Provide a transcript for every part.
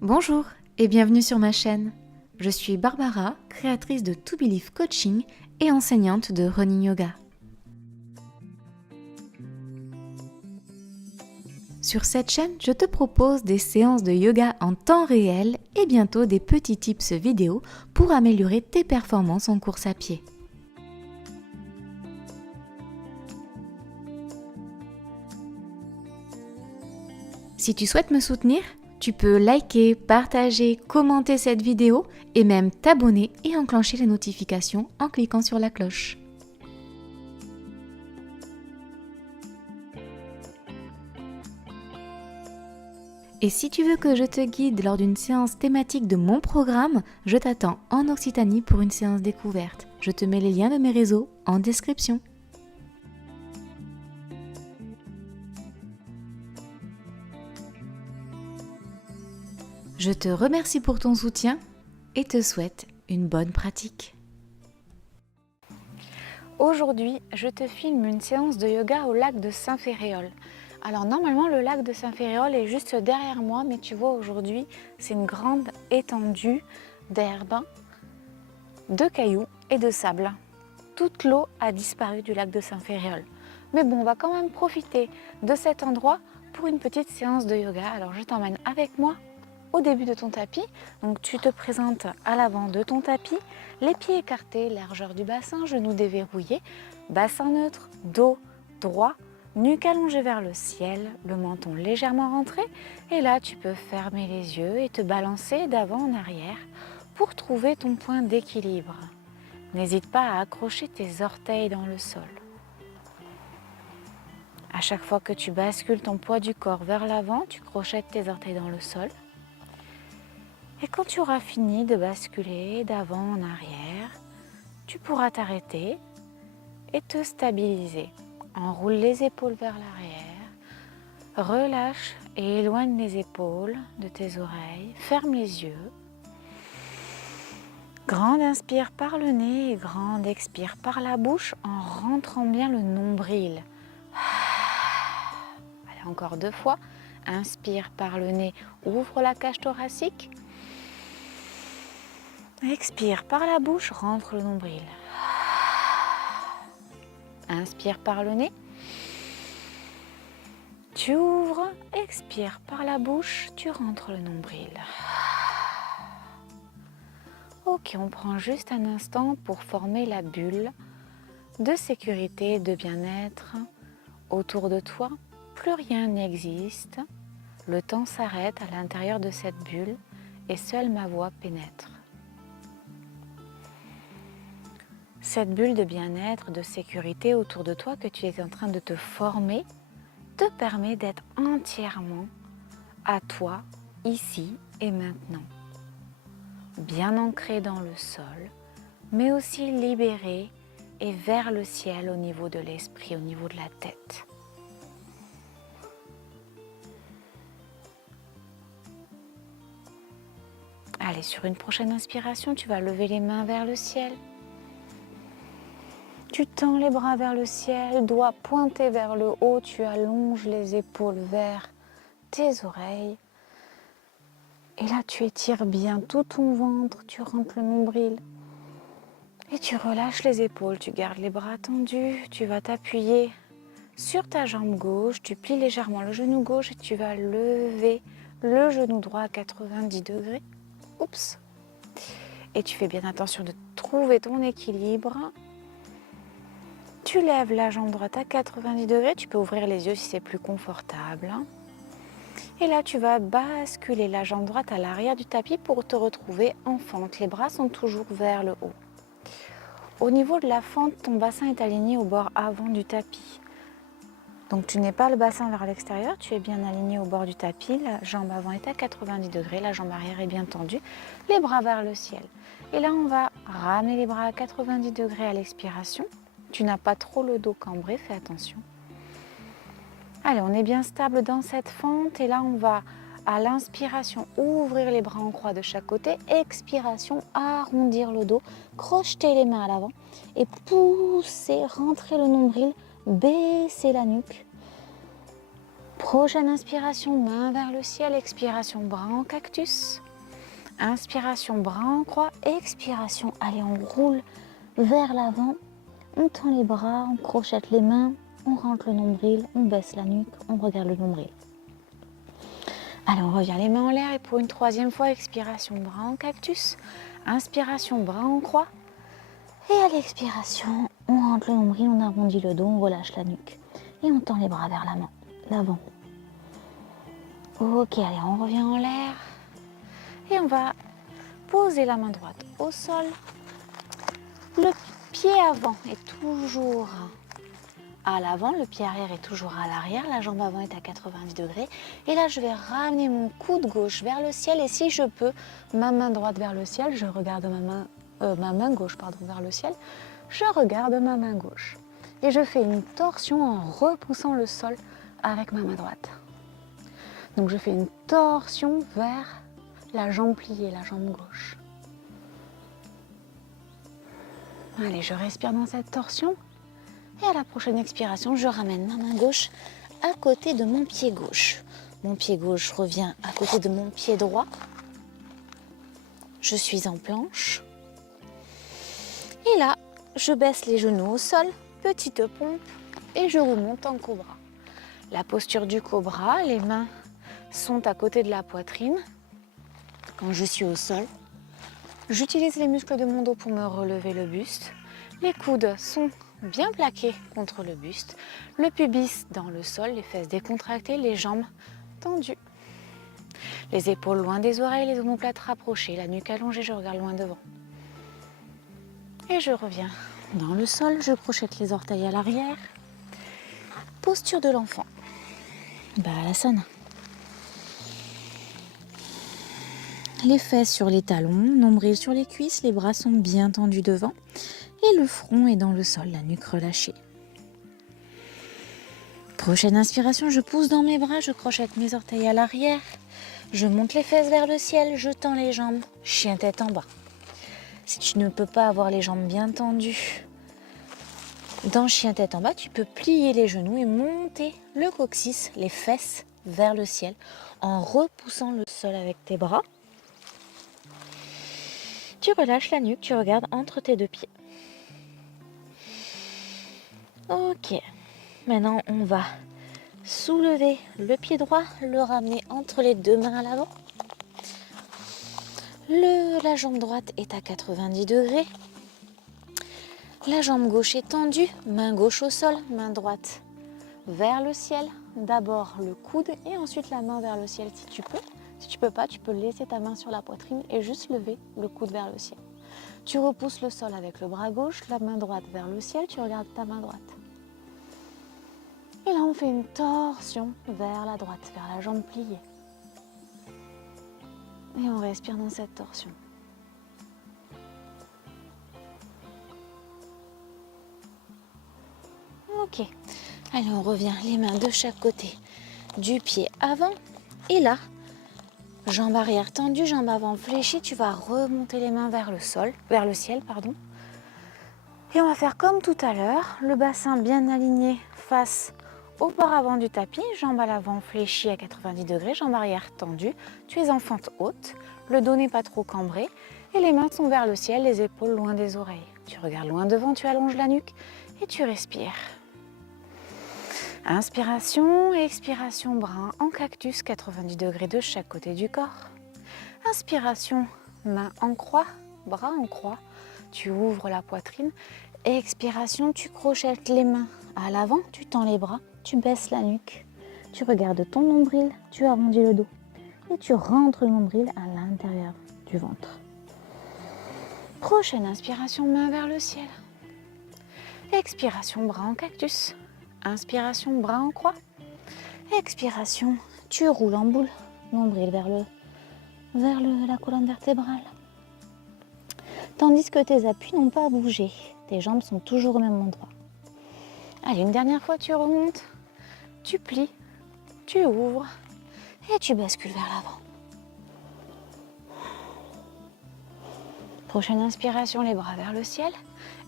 Bonjour et bienvenue sur ma chaîne. Je suis Barbara, créatrice de To Believe Coaching et enseignante de Running Yoga. Sur cette chaîne, je te propose des séances de yoga en temps réel et bientôt des petits tips vidéo pour améliorer tes performances en course à pied. Si tu souhaites me soutenir, tu peux liker, partager, commenter cette vidéo et même t'abonner et enclencher les notifications en cliquant sur la cloche. Et si tu veux que je te guide lors d'une séance thématique de mon programme, je t'attends en Occitanie pour une séance découverte. Je te mets les liens de mes réseaux en description. Je te remercie pour ton soutien et te souhaite une bonne pratique. Aujourd'hui, je te filme une séance de yoga au lac de Saint-Ferréol. Alors normalement, le lac de Saint-Ferréol est juste derrière moi, mais tu vois aujourd'hui, c'est une grande étendue d'herbe, de cailloux et de sable. Toute l'eau a disparu du lac de Saint-Ferréol. Mais bon, on va quand même profiter de cet endroit pour une petite séance de yoga. Alors je t'emmène avec moi au début de ton tapis. Donc tu te présentes à l'avant de ton tapis, les pieds écartés, largeur du bassin, genoux déverrouillés, bassin neutre, dos droit, nuque allongée vers le ciel, le menton légèrement rentré. Et là, tu peux fermer les yeux et te balancer d'avant en arrière pour trouver ton point d'équilibre. N'hésite pas à accrocher tes orteils dans le sol. À chaque fois que tu bascules ton poids du corps vers l'avant, tu crochettes tes orteils dans le sol. Et quand tu auras fini de basculer d'avant en arrière, tu pourras t'arrêter et te stabiliser. Enroule les épaules vers l'arrière, relâche et éloigne les épaules de tes oreilles, ferme les yeux. Grande inspire par le nez et grande expire par la bouche en rentrant bien le nombril. Allez, encore 2 fois. Inspire par le nez, ouvre la cage thoracique. Expire par la bouche, rentre le nombril. Inspire par le nez. Tu ouvres, expire par la bouche, tu rentres le nombril. Ok, on prend juste un instant pour former la bulle de sécurité, de bien-être autour de toi. Plus rien n'existe. Le temps s'arrête à l'intérieur de cette bulle et seule ma voix pénètre. Cette bulle de bien-être, de sécurité autour de toi que tu es en train de te former te permet d'être entièrement à toi, ici et maintenant. Bien ancré dans le sol, mais aussi libéré et vers le ciel au niveau de l'esprit, au niveau de la tête. Allez, sur une prochaine inspiration, tu vas lever les mains vers le ciel. Tu tends les bras vers le ciel, doigts pointés vers le haut, tu allonges les épaules vers tes oreilles. Et là, tu étires bien tout ton ventre, tu rentres le nombril. Et tu relâches les épaules, tu gardes les bras tendus, tu vas t'appuyer sur ta jambe gauche, tu plies légèrement le genou gauche et tu vas lever le genou droit à 90 degrés. Oups! Et tu fais bien attention de trouver ton équilibre. Tu lèves la jambe droite à 90 degrés, tu peux ouvrir les yeux si c'est plus confortable. Et là, tu vas basculer la jambe droite à l'arrière du tapis pour te retrouver en fente. Les bras sont toujours vers le haut. Au niveau de la fente, ton bassin est aligné au bord avant du tapis. Donc tu n'es pas le bassin vers l'extérieur, tu es bien aligné au bord du tapis. La jambe avant est à 90 degrés, la jambe arrière est bien tendue, les bras vers le ciel. Et là, on va ramener les bras à 90 degrés à l'expiration. Tu n'as pas trop le dos cambré, fais attention. Allez, on est bien stable dans cette fente et là, on va à l'inspiration ouvrir les bras en croix de chaque côté. Expiration, arrondir le dos, crocheter les mains à l'avant et pousser, rentrer le nombril, baisser la nuque. Prochaine inspiration, main vers le ciel, expiration, bras en cactus. Inspiration, bras en croix, expiration, allez, on roule vers l'avant, on tend les bras, on crochette les mains, on rentre le nombril, on baisse la nuque, on regarde le nombril. Allez, on revient les mains en l'air et pour une troisième fois, expiration, bras en cactus. Inspiration, bras en croix. Et à l'expiration, on rentre le nombril, on arrondit le dos, on relâche la nuque. Et on tend les bras vers l'avant. Ok, allez, on revient en l'air. Et on va poser la main droite au sol. Le pied avant est toujours à l'avant, le pied arrière est toujours à l'arrière, la jambe avant est à 90 degrés. Et là, je vais ramener mon coude gauche vers le ciel et si je peux, ma main droite vers le ciel, je regarde ma main gauche vers le ciel, je regarde ma main gauche. Et je fais une torsion en repoussant le sol avec ma main droite. Donc je fais une torsion vers la jambe pliée, la jambe gauche. Allez, je respire dans cette torsion. Et à la prochaine expiration, je ramène ma main gauche à côté de mon pied gauche. Mon pied gauche revient à côté de mon pied droit. Je suis en planche. Et là, je baisse les genoux au sol, petite pompe, et je remonte en cobra. La posture du cobra, les mains sont à côté de la poitrine. Quand je suis au sol, j'utilise les muscles de mon dos pour me relever le buste. Les coudes sont bien plaqués contre le buste, le pubis dans le sol, les fesses décontractées, les jambes tendues. Les épaules loin des oreilles, les omoplates rapprochées, la nuque allongée, je regarde loin devant. Et je reviens dans le sol, je crochette les orteils à l'arrière. Posture de l'enfant. Balasana. Les fesses sur les talons, nombril sur les cuisses, les bras sont bien tendus devant. Et le front est dans le sol, la nuque relâchée. Prochaine inspiration, je pousse dans mes bras, je crochette mes orteils à l'arrière. Je monte les fesses vers le ciel, je tends les jambes, chien tête en bas. Si tu ne peux pas avoir les jambes bien tendues, dans chien tête en bas, tu peux plier les genoux et monter le coccyx, les fesses vers le ciel, en repoussant le sol avec tes bras. Tu relâches la nuque, tu regardes entre tes deux pieds. Ok, maintenant on va soulever le pied droit, le ramener entre les deux mains à l'avant. La jambe droite est à 90 degrés. La jambe gauche est tendue, main gauche au sol, main droite vers le ciel. D'abord le coude et ensuite la main vers le ciel si tu peux. Si tu peux pas, tu peux laisser ta main sur la poitrine et juste lever le coude vers le ciel. Tu repousses le sol avec le bras gauche, la main droite vers le ciel, tu regardes ta main droite. Et là, on fait une torsion vers la droite, vers la jambe pliée. Et on respire dans cette torsion. Ok. Allez, on revient les mains de chaque côté du pied avant. Et là, jambe arrière tendue, jambe avant fléchie. Tu vas remonter les mains vers le sol, vers le ciel, pardon. Et on va faire comme tout à l'heure, le bassin bien aligné face au bord avant du tapis, jambe à l'avant fléchie à 90 degrés, jambe arrière tendue, tu es en fente haute, le dos n'est pas trop cambré et les mains sont vers le ciel, les épaules loin des oreilles. Tu regardes loin devant, tu allonges la nuque et tu respires. Inspiration, expiration, bras en cactus, 90 degrés de chaque côté du corps. Inspiration, main en croix, bras en croix, tu ouvres la poitrine. Expiration, tu crochettes les mains à l'avant, tu tends les bras, tu baisses la nuque, tu regardes ton nombril, tu arrondis le dos et tu rentres le nombril à l'intérieur du ventre. Prochaine inspiration, main vers le ciel. Expiration, bras en cactus. Inspiration, bras en croix. Expiration, tu roules en boule, nombril vers la colonne vertébrale. Tandis que tes appuis n'ont pas bougé, tes jambes sont toujours au même endroit. Allez, une dernière fois, tu remontes, tu plies, tu ouvres et tu bascules vers l'avant. Prochaine inspiration, les bras vers le ciel.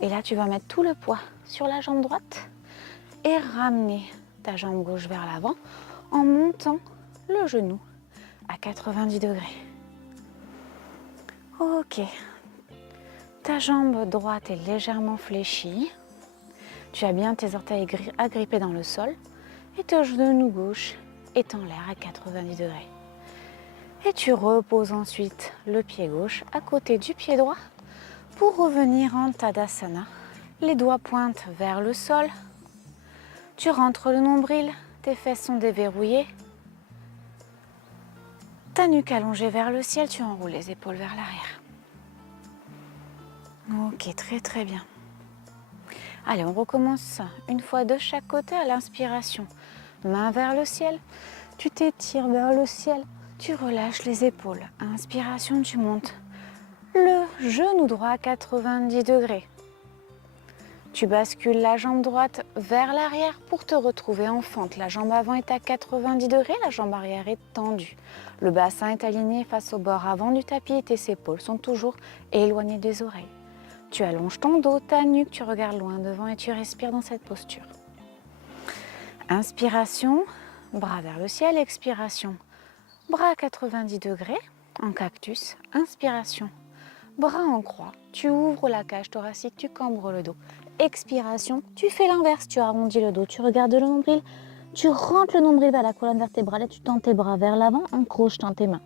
Et là, tu vas mettre tout le poids sur la jambe droite et ramener ta jambe gauche vers l'avant en montant le genou à 90 degrés. Ok. Ta jambe droite est légèrement fléchie. Tu as bien tes orteils agrippés dans le sol et ton genou gauche est en l'air à 90 degrés. Et tu reposes ensuite le pied gauche à côté du pied droit pour revenir en Tadasana. Les doigts pointent vers le sol. Tu rentres le nombril, tes fesses sont déverrouillées. Ta nuque allongée vers le ciel, tu enroules les épaules vers l'arrière. Ok, très très bien. Allez, on recommence une fois de chaque côté à l'inspiration. Main vers le ciel, tu t'étires vers le ciel, tu relâches les épaules. Inspiration, tu montes le genou droit à 90 degrés. Tu bascules la jambe droite vers l'arrière pour te retrouver en fente. La jambe avant est à 90 degrés, la jambe arrière est tendue. Le bassin est aligné face au bord avant du tapis et tes épaules sont toujours éloignées des oreilles. Tu allonges ton dos, ta nuque, tu regardes loin devant et tu respires dans cette posture. Inspiration, bras vers le ciel, expiration. Bras à 90 degrés en cactus, inspiration. Bras en croix, tu ouvres la cage thoracique, tu cambres le dos. Expiration, tu fais l'inverse, tu arrondis le dos, tu regardes le nombril, tu rentres le nombril vers la colonne vertébrale et tu tends tes bras vers l'avant en crochetant tes mains.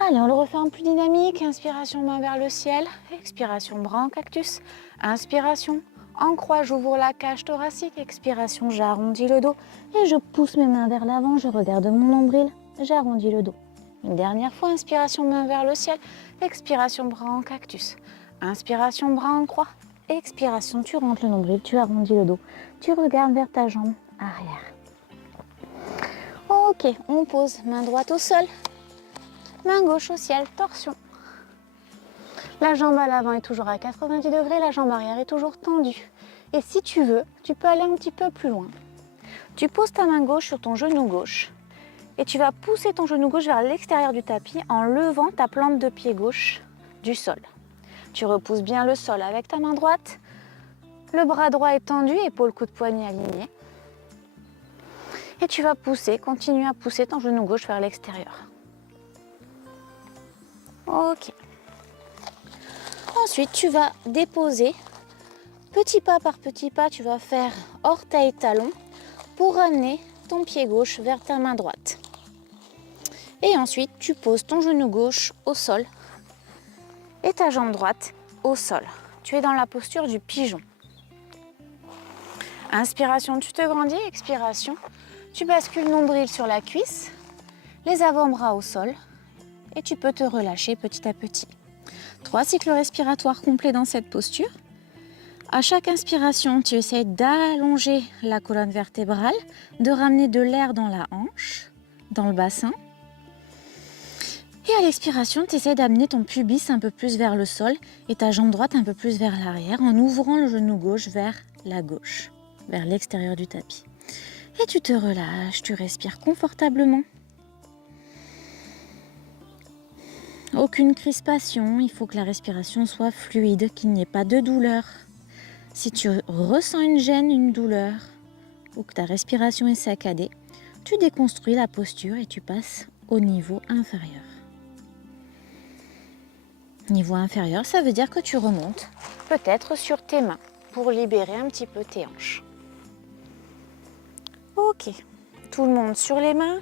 Allez, on le refait un plus dynamique. Inspiration, main vers le ciel. Expiration, bras en cactus. Inspiration, en croix, j'ouvre la cage thoracique. Expiration, j'arrondis le dos et je pousse mes mains vers l'avant, je regarde mon nombril, j'arrondis le dos. Une dernière fois, inspiration, main vers le ciel. Expiration, bras en cactus. Inspiration, bras en croix. Expiration, tu rentres le nombril, tu arrondis le dos. Tu regardes vers ta jambe arrière. Ok, on pose main droite au sol, main gauche au ciel, torsion. La jambe à l'avant est toujours à 90 degrés, la jambe arrière est toujours tendue. Et si tu veux, tu peux aller un petit peu plus loin. Tu poses ta main gauche sur ton genou gauche et tu vas pousser ton genou gauche vers l'extérieur du tapis en levant ta plante de pied gauche du sol. Tu repousses bien le sol avec ta main droite. Le bras droit est tendu, épaule, coude, poignet alignés. Et tu vas pousser, continue à pousser ton genou gauche vers l'extérieur. Ok. Ensuite, tu vas déposer, petit pas par petit pas, tu vas faire orteil-talon pour ramener ton pied gauche vers ta main droite. Et ensuite, tu poses ton genou gauche au sol et ta jambe droite au sol. Tu es dans la posture du pigeon. Inspiration, tu te grandis. Expiration, tu bascules nombril sur la cuisse, les avant-bras au sol et tu peux te relâcher petit à petit. 3 cycles respiratoires complets dans cette posture. À chaque inspiration, tu essaies d'allonger la colonne vertébrale, de ramener de l'air dans la hanche, dans le bassin. Et à l'expiration, tu essaies d'amener ton pubis un peu plus vers le sol et ta jambe droite un peu plus vers l'arrière en ouvrant le genou gauche vers la gauche, vers l'extérieur du tapis. Et tu te relâches, tu respires confortablement. Aucune crispation, il faut que la respiration soit fluide, qu'il n'y ait pas de douleur. Si tu ressens une gêne, une douleur, ou que ta respiration est saccadée, tu déconstruis la posture et tu passes au niveau inférieur. Niveau inférieur, ça veut dire que tu remontes, peut-être sur tes mains, pour libérer un petit peu tes hanches. Ok, tout le monde sur les mains.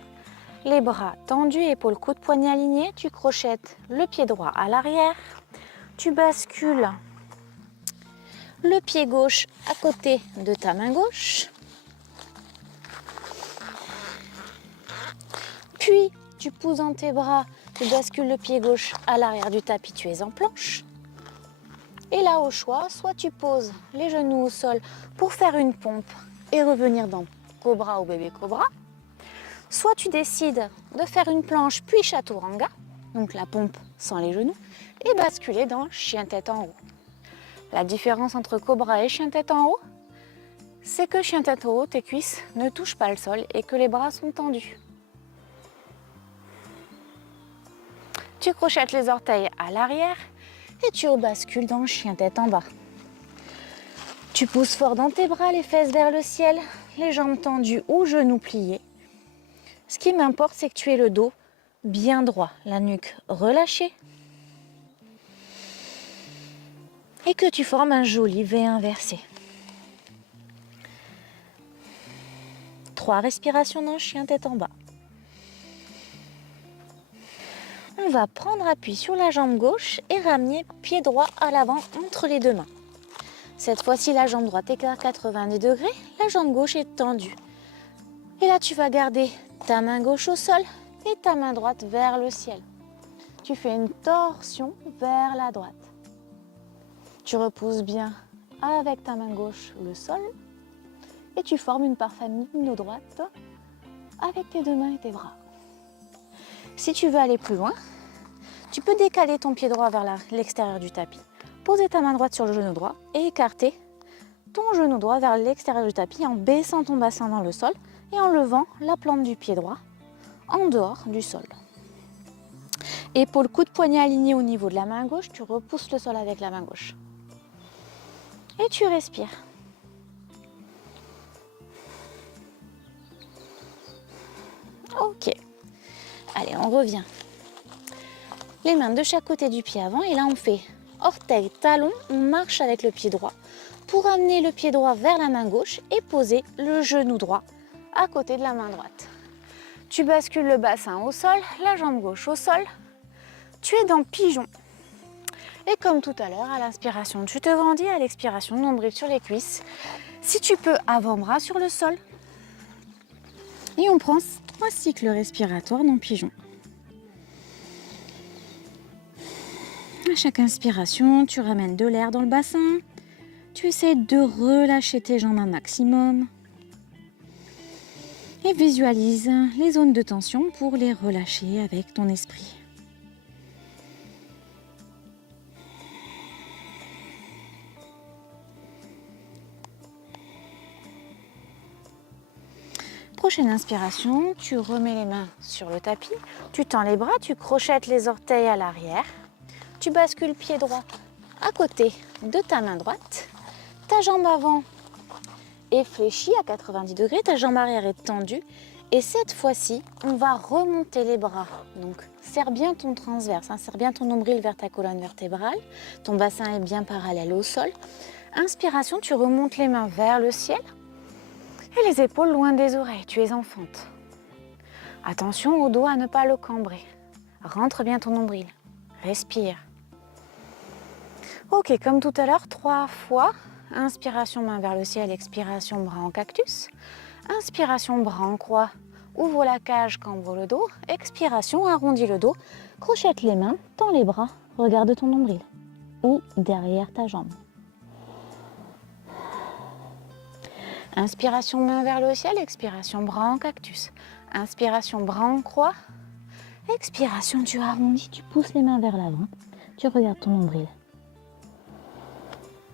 Les bras tendus, épaules, coudes, poignets alignés. Tu crochettes le pied droit à l'arrière. Tu bascules le pied gauche à côté de ta main gauche. Puis, tu pousses dans tes bras, tu bascules le pied gauche à l'arrière du tapis, tu es en planche. Et là, au choix, soit tu poses les genoux au sol pour faire une pompe et revenir dans cobra ou bébé cobra. Soit tu décides de faire une planche puis chaturanga, donc la pompe sans les genoux, et basculer dans chien tête en haut. La différence entre cobra et chien tête en haut, c'est que chien tête en haut, tes cuisses ne touchent pas le sol et que les bras sont tendus. Tu crochettes les orteils à l'arrière et tu bascules dans chien tête en bas. Tu pousses fort dans tes bras, les fesses vers le ciel, les jambes tendues ou genoux pliés. Ce qui m'importe, c'est que tu aies le dos bien droit, la nuque relâchée et que tu formes un joli V inversé. 3 respirations dans le chien tête en bas. On va prendre appui sur la jambe gauche et ramener pied droit à l'avant entre les deux mains. Cette fois-ci, la jambe droite est à 90 degrés, la jambe gauche est tendue. Et là, tu vas garder ta main gauche au sol et ta main droite vers le ciel. Tu fais une torsion vers la droite. Tu repousses bien avec ta main gauche le sol et tu formes une parfaite ligne droite avec tes deux mains et tes bras. Si tu veux aller plus loin, tu peux décaler ton pied droit vers l'extérieur du tapis, poser ta main droite sur le genou droit et écarter ton genou droit vers l'extérieur du tapis en baissant ton bassin dans le sol et en levant la plante du pied droit en dehors du sol. Épaule, coude, poignet alignés au niveau de la main gauche, tu repousses le sol avec la main gauche. Et tu respires. Ok. Allez, on revient. Les mains de chaque côté du pied avant et là on fait orteil, talon, on marche avec le pied droit pour amener le pied droit vers la main gauche et poser le genou droit à côté de la main droite. Tu bascules le bassin au sol, la jambe gauche au sol. Tu es dans pigeon. Et comme tout à l'heure, à l'inspiration, tu te grandis, à l'expiration, nombril sur les cuisses. Si tu peux, avant-bras sur le sol. Et on prend 3 cycles respiratoires dans pigeon. À chaque inspiration, tu ramènes de l'air dans le bassin. Tu essaies de relâcher tes jambes un maximum. Et visualise les zones de tension pour les relâcher avec ton esprit. Prochaine inspiration, tu remets les mains sur le tapis, tu tends les bras, tu crochettes les orteils à l'arrière, tu bascules pied droit à côté de ta main droite, ta jambe avant est fléchie à 90 degrés, ta jambe arrière est tendue et cette fois-ci, on va remonter les bras. Donc, serre bien ton transverse, serre bien ton nombril vers ta colonne vertébrale, ton bassin est bien parallèle au sol. Inspiration, tu remontes les mains vers le ciel. Et les épaules loin des oreilles, tu es en fente. Attention au dos à ne pas le cambrer. Rentre bien ton nombril. Respire. Ok, comme tout à l'heure, 3 fois. Inspiration, main vers le ciel, expiration, bras en cactus. Inspiration, bras en croix, ouvre la cage, cambre le dos. Expiration, arrondis le dos, crochette les mains, tends les bras, regarde ton nombril ou derrière ta jambe. Inspiration, main vers le ciel, expiration, bras en cactus. Inspiration, bras en croix. Expiration, tu arrondis, tu pousses les mains vers l'avant. Tu regardes ton nombril.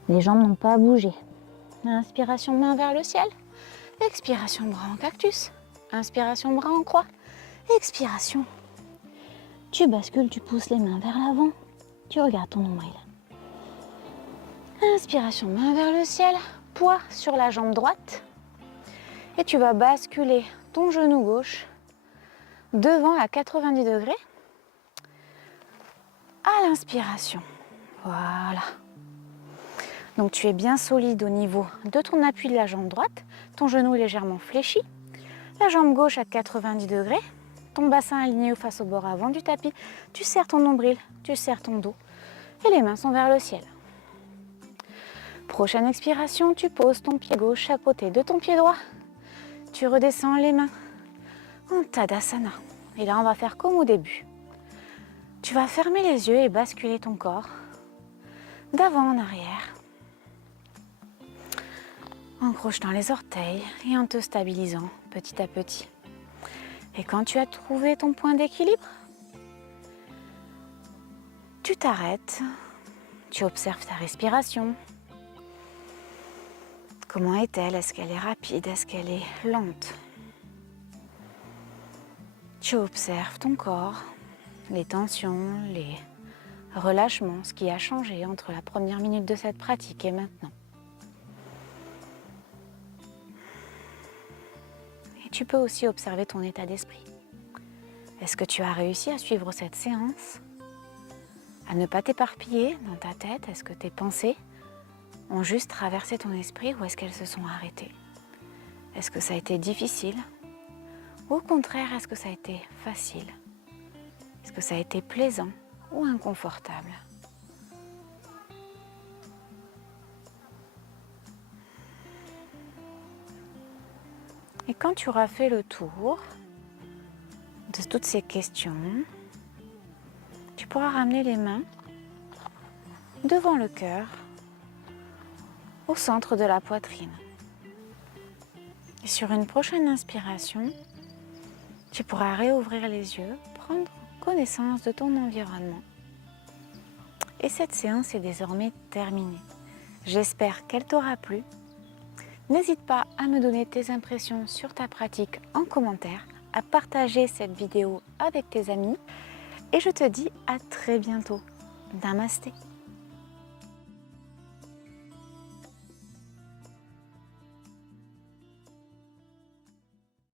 Les jambes n'ont pas à bouger. Inspiration, main vers le ciel. Expiration, bras en cactus. Inspiration, bras en croix. Expiration. Tu bascules, tu pousses les mains vers l'avant. Tu regardes ton nombril. Inspiration, main vers le ciel. Poids sur la jambe droite et tu vas basculer ton genou gauche devant à 90 degrés à l'inspiration. Voilà. Donc tu es bien solide au niveau de ton appui de la jambe droite, ton genou est légèrement fléchi, la jambe gauche à 90 degrés, ton bassin aligné face au bord avant du tapis, tu serres ton nombril, tu serres ton dos et les mains sont vers le ciel. Prochaine expiration, tu poses ton pied gauche à côté de ton pied droit. Tu redescends les mains en Tadasana. Et là, on va faire comme au début. Tu vas fermer les yeux et basculer ton corps d'avant en arrière. En crochetant les orteils et en te stabilisant petit à petit. Et quand tu as trouvé ton point d'équilibre, tu t'arrêtes, tu observes ta respiration. Comment est-elle? Est-ce qu'elle est rapide? Est-ce qu'elle est lente? Tu observes ton corps, les tensions, les relâchements, ce qui a changé entre la première minute de cette pratique et maintenant. Et tu tu peux aussi observer ton état d'esprit. Est-ce que tu as réussi à suivre cette séance? À ne pas t'éparpiller dans ta tête? Est-ce que tes pensées ont juste traversé ton esprit ou est-ce qu'elles se sont arrêtées? Est-ce que ça a été difficile? Ou au contraire, est-ce que ça a été facile? Est-ce que ça a été plaisant ou inconfortable? Et quand tu auras fait le tour de toutes ces questions, tu pourras ramener les mains devant le cœur, au centre de la poitrine. Et sur une prochaine inspiration, tu pourras réouvrir les yeux, prendre connaissance de ton environnement. Et cette séance est désormais terminée. J'espère qu'elle t'aura plu. N'hésite pas à me donner tes impressions sur ta pratique en commentaire, à partager cette vidéo avec tes amis. Et je te dis à très bientôt. Namasté.